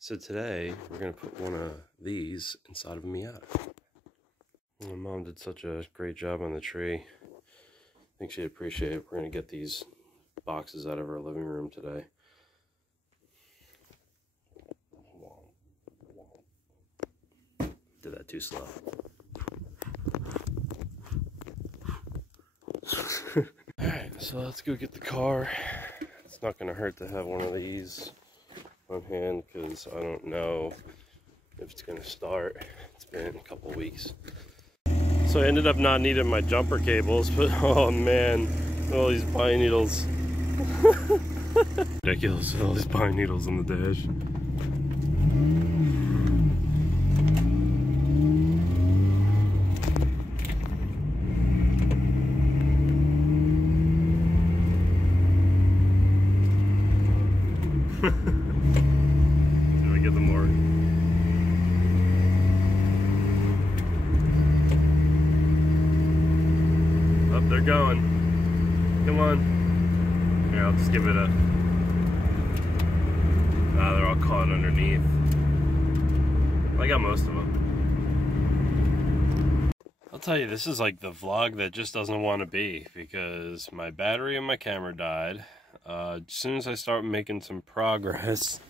So today we're gonna put one of these inside of a Miata. My mom did such a great job on the tree. I think she'd appreciate it. We're gonna get these boxes out of our living room today. Did that too slow. Alright, so let's go get the car. It's not gonna hurt to have one of these on hand because I don't know if it's gonna start. It's been a couple weeks. So I ended up not needing my jumper cables, but oh man, all these pine needles. Ridiculous, all these pine needles on the dash. Do I get them more? Oh, they're going. Come on. Here, I'll just give it a... Ah, they're all caught underneath. I got most of them. I'll tell you, this is like the vlog that just doesn't want to be because my battery and my camera died. As soon as I start making some progress,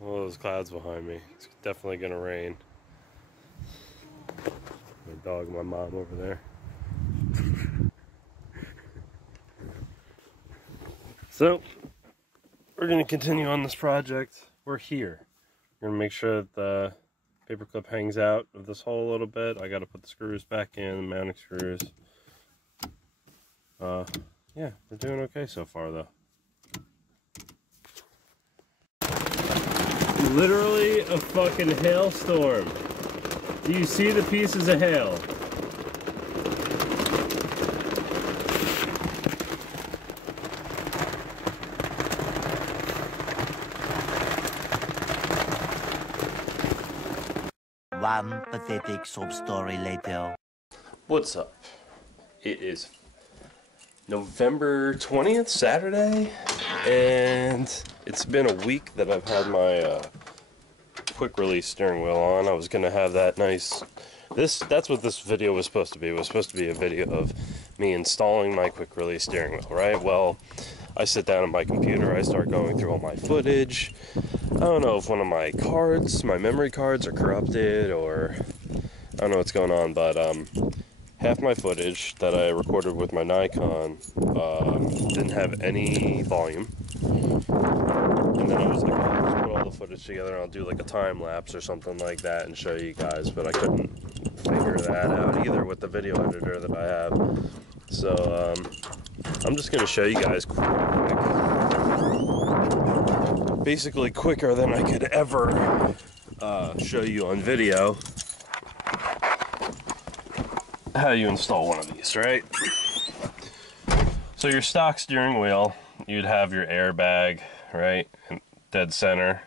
all those clouds behind me, it's definitely gonna rain. My dog and my mom over there. So, we're gonna continue on this project. We're here. We're gonna make sure that the paperclip hangs out of this hole a little bit. I gotta put the screws back in, the mounting screws. Yeah, we're doing okay so far though. Literally a fucking hailstorm. Do you see the pieces of hail? One pathetic sob story later. What's up? It is November 20th, Saturday, and it's been a week that I've had my quick release steering wheel on. I was gonna have that nice, that's what this video was supposed to be. It was supposed to be a video of me installing my quick release steering wheel, right? Well, I sit down on my computer, I start going through all my footage. I don't know if one of my cards, my memory cards are corrupted, or I don't know what's going on, but half my footage that I recorded with my Nikon didn't have any volume. And then I was like, oh, I'll just put all the footage together and I'll do like a time lapse or something like that and show you guys, but I couldn't figure that out either with the video editor that I have. So I'm just going to show you guys quick. Basically quicker than I could ever show you on video how you install one of these, right? So your stock steering wheel, you'd have your airbag, right, dead center.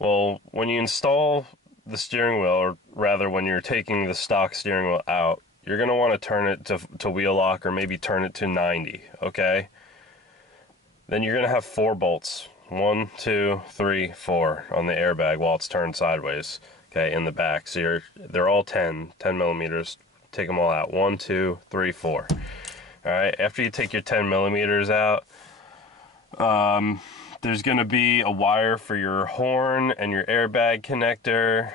Well, when you install the steering wheel, or rather when you're taking the stock steering wheel out, you're going to want to turn it to wheel lock, or maybe turn it to 90, okay? Then you're going to have 4 bolts. 1, 2, 3, 4 on the airbag while it's turned sideways, okay, in the back. So they're all 10 millimeters. Take them all out. 1, 2, 3, 4. All right. After you take your 10 millimeters out, there's going to be a wire for your horn and your airbag connector.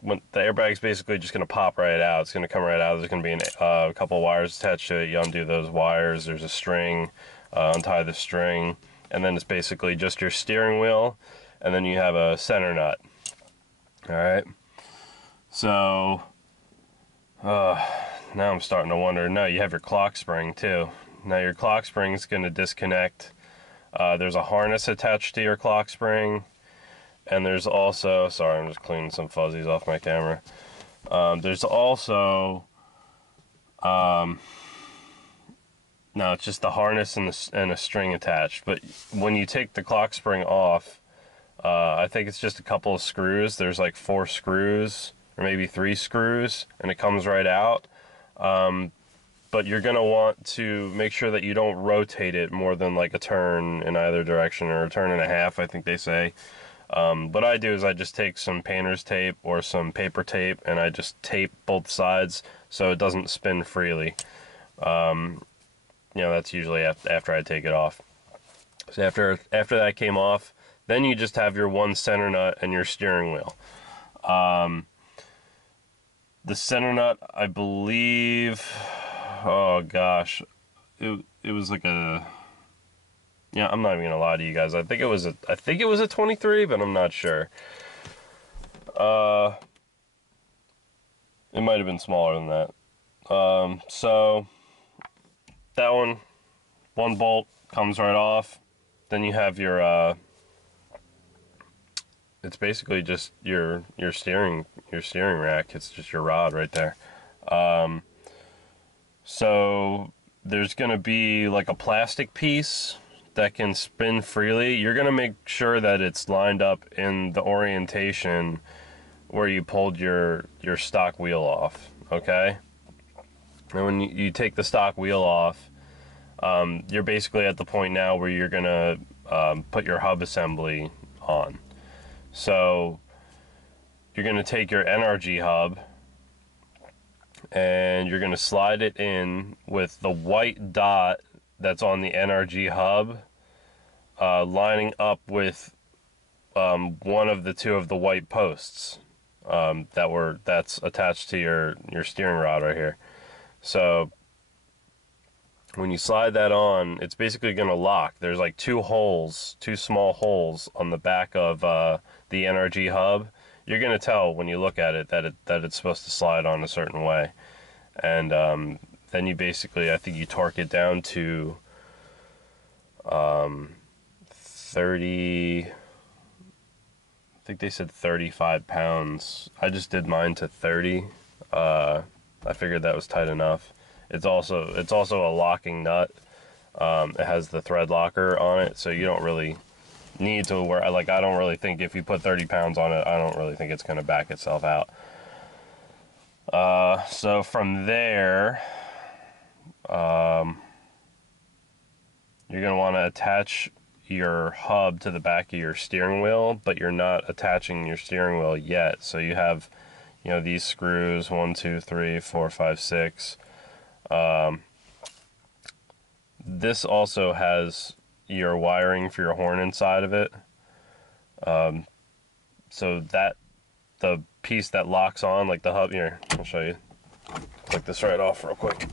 When the airbag's basically just going to pop right out. It's going to come right out. There's going to be a couple wires attached to it. You undo those wires. There's a string. Untie the string. And then it's basically just your steering wheel, and then you have a center nut. All right. So now I'm starting to wonder. No, you have your clock spring too. Now your clock spring is going to disconnect. There's a harness attached to your clock spring, and there's also, sorry, I'm just cleaning some fuzzies off my camera. There's also no, it's just the harness and a string attached. But when you take the clock spring off, I think it's just a couple of screws. There's like 4 screws, or maybe 3 screws, and it comes right out. but you're going to want to make sure that you don't rotate it more than like a turn in either direction, or a turn and a half, I think they say. What I do is I just take some painter's tape or some paper tape, and I just tape both sides so it doesn't spin freely. You know, that's usually after I take it off. So after that came off, then you just have your one center nut and your steering wheel. The center nut, I believe, oh gosh, it was like a, yeah, I'm not even gonna lie to you guys. I think it was a 23, but I'm not sure. It might have been smaller than that. So that one bolt comes right off. Then you have your it's basically just your steering rack. It's just your rod right there. So there's gonna be like a plastic piece that can spin freely. You're gonna make sure that it's lined up in the orientation where you pulled your stock wheel off. Okay. And when you take the stock wheel off, you're basically at the point now where you're gonna put your hub assembly on. So you're gonna take your NRG hub and you're gonna slide it in with the white dot that's on the NRG hub, lining up with one of the two of the white posts that's attached to your steering rod right here. So when you slide that on, it's basically going to lock. There's like two small holes on the back of the NRG hub. You're going to tell when you look at it that it's supposed to slide on a certain way. And then you basically, I think you torque it down to 30, I think they said 35 pounds. I just did mine to 30. I figured that was tight enough. It's also a locking nut. It has the thread locker on it, so you don't really need to wear, like, I don't really think if you put 30 pounds on it, I don't really think it's going to back itself out. So from there, you're going to want to attach your hub to the back of your steering wheel, but you're not attaching your steering wheel yet. So you have, you know, these screws, 1, 2, 3, 4, 5, 6. This also has your wiring for your horn inside of it. So that the piece that locks on, like the hub here, I'll show you. Click this right off real quick.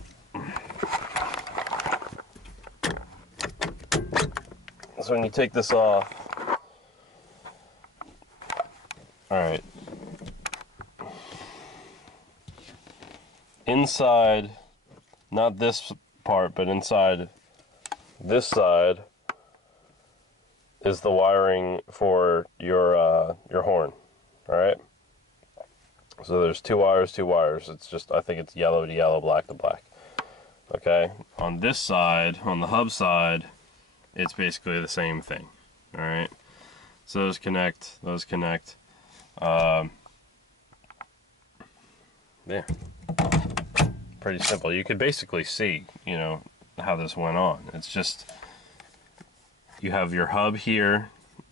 So when you take this off, all right, inside, not this part, but inside this side is the wiring for your horn. All right. So there's two wires. It's just, I think it's yellow to yellow, black to black. Okay. On this side, on the hub side, it's basically the same thing. All right. So those connect. Yeah. Pretty simple. You could basically see, you know, how this went on. It's just, you have your hub here,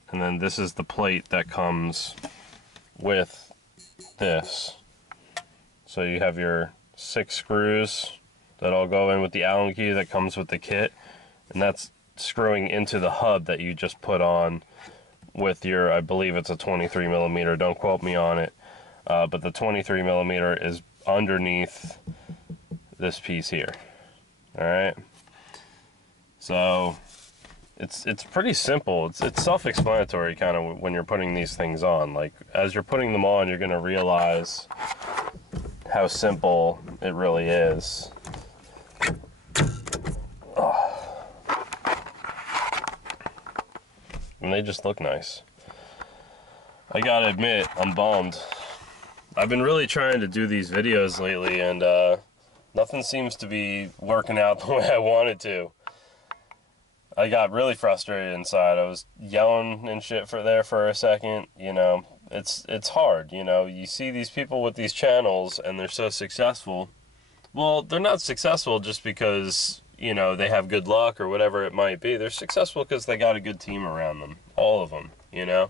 and then this is the plate that comes with this. So you have your 6 screws that all go in with the Allen key that comes with the kit, and that's screwing into the hub that you just put on with your, I believe it's a 23 millimeter, don't quote me on it, but the 23 millimeter is underneath this piece here. All right, so it's pretty simple. It's self-explanatory kind of when you're putting these things on. Like, as you're putting them on, you're going to realize how simple it really is. Oh. And they just look nice. I gotta admit, I'm bummed. I've been really trying to do these videos lately, and nothing seems to be working out the way I wanted to. I got really frustrated inside. I was yelling and shit for a second. You know, it's hard. You know, you see these people with these channels and they're so successful, Well, they're not successful just because, you know, they have good luck or whatever it might be. They're successful because they got a good team around them. All of them, you know?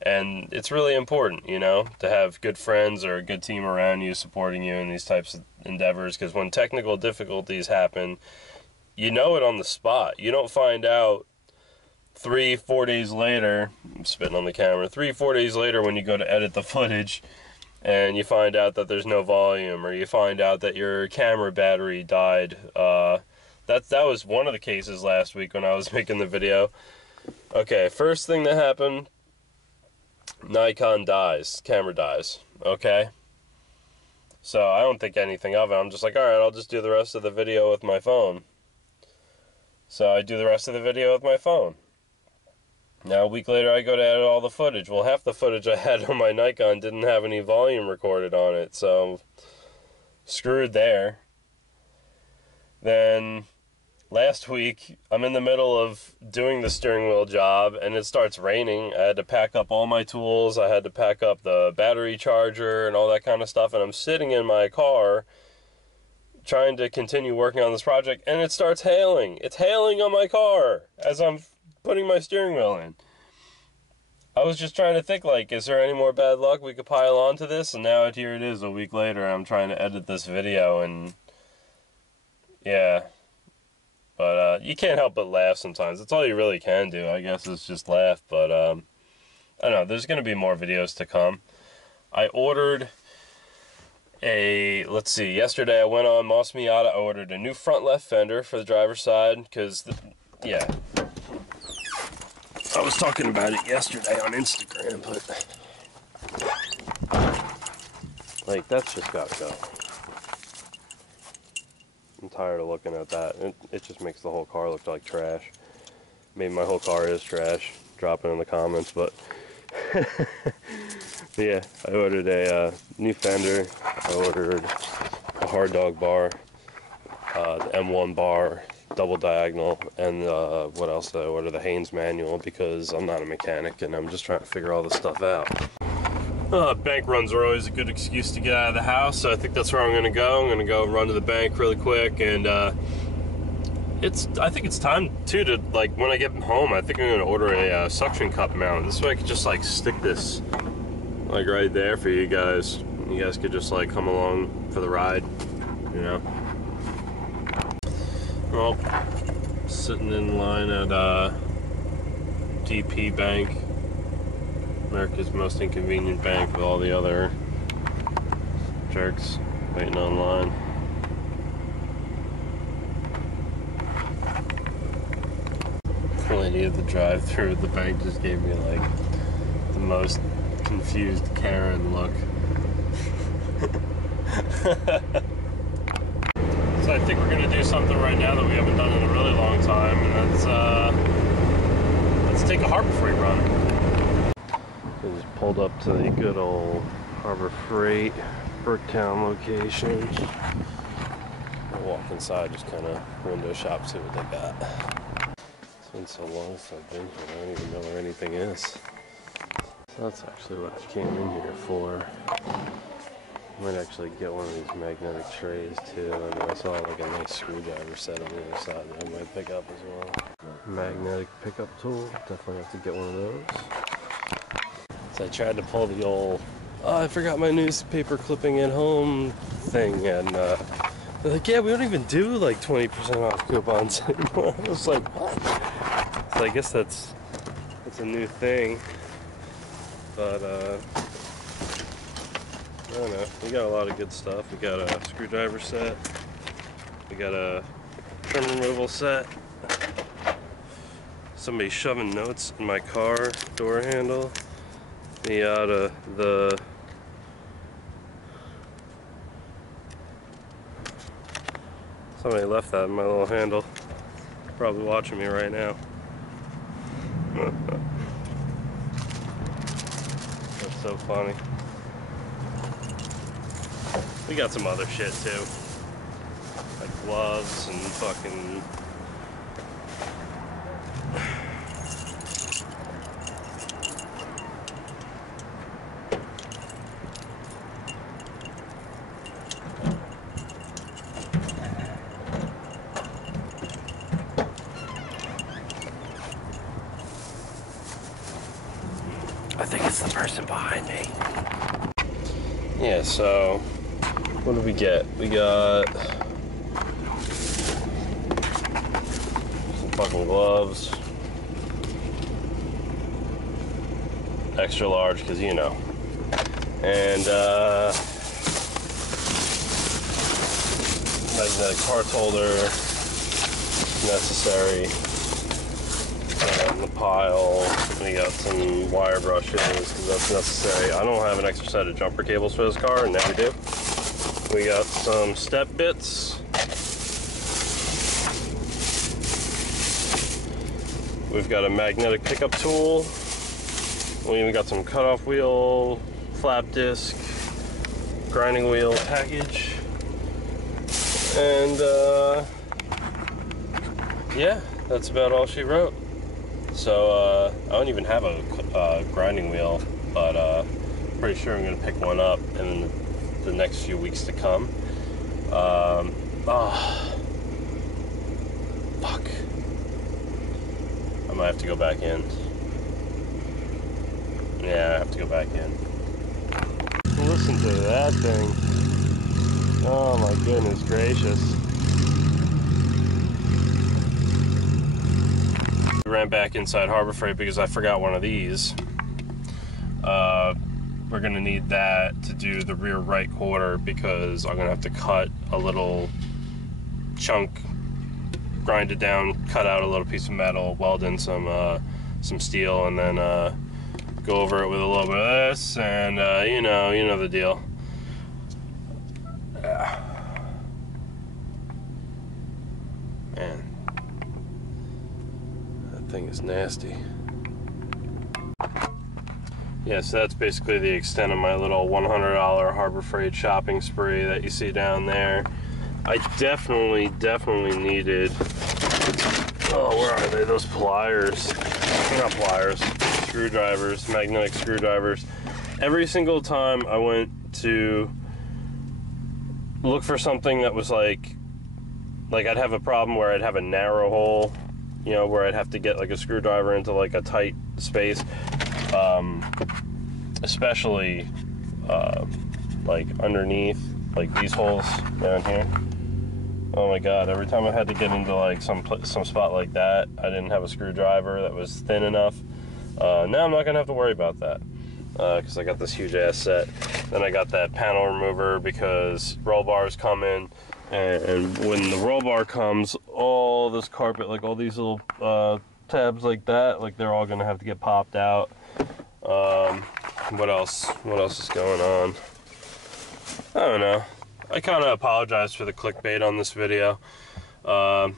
And it's really important, you know, to have good friends or a good team around you supporting you in these types of endeavors, because when technical difficulties happen, you know it on the spot. You don't find out 3-4 days later, I'm spitting on the camera, 3-4 days later when you go to edit the footage and you find out that there's no volume, or you find out that your camera battery died. That was one of the cases last week when I was making the video. Okay, first thing that happened, Nikon dies, camera dies, okay? So I don't think anything of it. I'm just like, alright, I'll just do the rest of the video with my phone. So I do the rest of the video with my phone. Now a week later I go to edit all the footage. Well, half the footage I had on my Nikon didn't have any volume recorded on it, so screwed there. Then last week, I'm in the middle of doing the steering wheel job, and it starts raining. I had to pack up all my tools. I had to pack up the battery charger and all that kind of stuff, and I'm sitting in my car trying to continue working on this project, and it starts hailing. It's hailing on my car as I'm putting my steering wheel in. I was just trying to think, like, is there any more bad luck we could pile onto this? And now here it is a week later. I'm trying to edit this video, and yeah. But you can't help but laugh sometimes. That's all you really can do, I guess, is just laugh. But I don't know. There's going to be more videos to come. I ordered let's see, yesterday I went on Moss Miata. I ordered a new front left fender for the driver's side because, yeah. I was talking about it yesterday on Instagram, but like, that's just got to go. I'm tired of looking at that. It just makes the whole car look like trash. Maybe my whole car is trash. Drop it in the comments, but yeah, I ordered a new fender. I ordered a hard dog bar, the M1 bar, double diagonal, and what else did I order? The Haynes manual, because I'm not a mechanic and I'm just trying to figure all this stuff out. Bank runs are always a good excuse to get out of the house, so I think that's where I'm gonna go. I'm gonna go run to the bank really quick, and I think it's time too to, like, when I get home, I think I'm gonna order a suction cup mount. This way I could just like stick this like right there for you guys. You guys could just like come along for the ride, you know. Well, sitting in line at DP Bank, America's most inconvenient bank, with all the other jerks waiting online. The lady at the drive-thru at the bank just gave me like the most confused Karen look. So I think we're gonna do something right now that we haven't done in a really long time, and that's let's take a Harbor Freight run. We just pulled up to the good old Harbor Freight Burketown location. I'll walk inside, just kind of window shop, see what they got. It's been so long since I've been here, I don't even know where anything is. So that's actually what I came in here for. I might actually get one of these magnetic trays too, and I saw like a nice screwdriver set on the other side that I might pick up as well. Magnetic pickup tool, definitely have to get one of those. So I tried to pull the old, oh, I forgot my newspaper clipping at home thing, and they're like, yeah, we don't even do like 20% off coupons anymore. I was like, what? So I guess that's a new thing, but I don't know, we got a lot of good stuff. We got a screwdriver set, we got a trim removal set, somebody shoving notes in my car door handle, somebody left that in my little handle, probably watching me right now. That's so funny. We got some other shit too, like gloves and fucking I think it's the person behind me. Yeah, so what did we get? We got some fucking gloves. Extra large, because you know. And magnetic parts holder, necessary. In the pile, we got some wire brushes, because that's necessary. I don't have an extra set of jumper cables for this car, and now we do. We got some step bits. We've got a magnetic pickup tool. We even got some cutoff wheel, flap disc, grinding wheel package. And yeah, that's about all she wrote. So I don't even have a grinding wheel, but pretty sure I'm gonna pick one up in the next few weeks to come. Fuck. I might have to go back in. Yeah, I have to go back in. Listen to that thing. Oh my goodness gracious. We ran back inside Harbor Freight because I forgot one of these. We're gonna need that to do the rear right quarter because I'm gonna have to cut a little chunk, grind it down, cut out a little piece of metal, weld in some steel, and then go over it with a little bit of this, and you know the deal. Man, that thing is nasty. Yeah, so that's basically the extent of my little $100 Harbor Freight shopping spree that you see down there. I definitely needed, oh, where are they? Those pliers. Not pliers. Screwdrivers, magnetic screwdrivers. Every single time I went to look for something that was like I'd have a problem where I'd have a narrow hole, you know, where I'd have to get like a screwdriver into like a tight space, especially like underneath, like these holes down here. Oh my god, every time I had to get into like some spot like that, I didn't have a screwdriver that was thin enough. Now I'm not gonna have to worry about that because I got this huge ass set. Then I got that panel remover because roll bars come in, and when the roll bar comes, all this carpet, like all these little tabs like that, like they're all gonna have to get popped out. What else is going on? I don't know. I kind of apologize for the clickbait on this video. Yeah,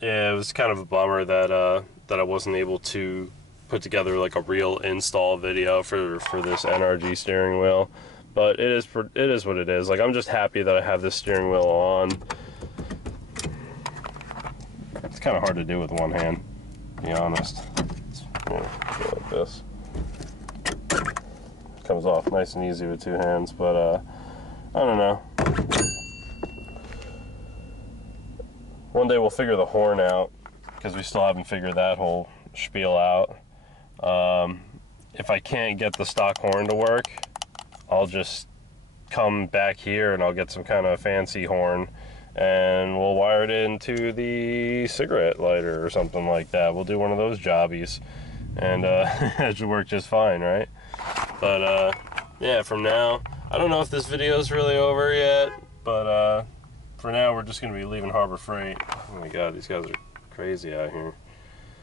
it was kind of a bummer that that I wasn't able to put together like a real install video for this NRG steering wheel. But it is what it is. Like, I'm just happy that I have this steering wheel on. It's kind of hard to do with one hand, to be honest. Yeah, go like this. Comes off nice and easy with two hands, but I don't know. One day we'll figure the horn out, because we still haven't figured that whole spiel out. If I can't get the stock horn to work, I'll just come back here and I'll get some kind of fancy horn and we'll wire it into the cigarette lighter or something like that. We'll do one of those jobbies, and it should work just fine, right? But yeah, from now, I don't know if this video is really over yet, but for now we're just going to be leaving Harbor Freight. Oh my god, these guys are crazy out here.